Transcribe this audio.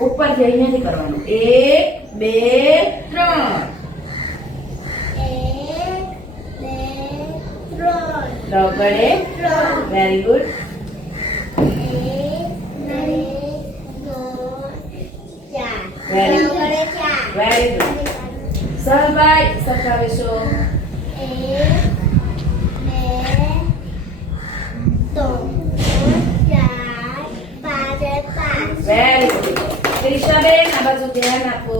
ઉપરથી અહીંયાથી કરવાનું 1 2 3 રગડે વેરી ગુડ વેરી ગુડ સહભાઈ સખાવેશો 1 2 3 4 5 6 વેરી ગુડ ત્રિષાબેન આ બાજુ ધ્યાન આપો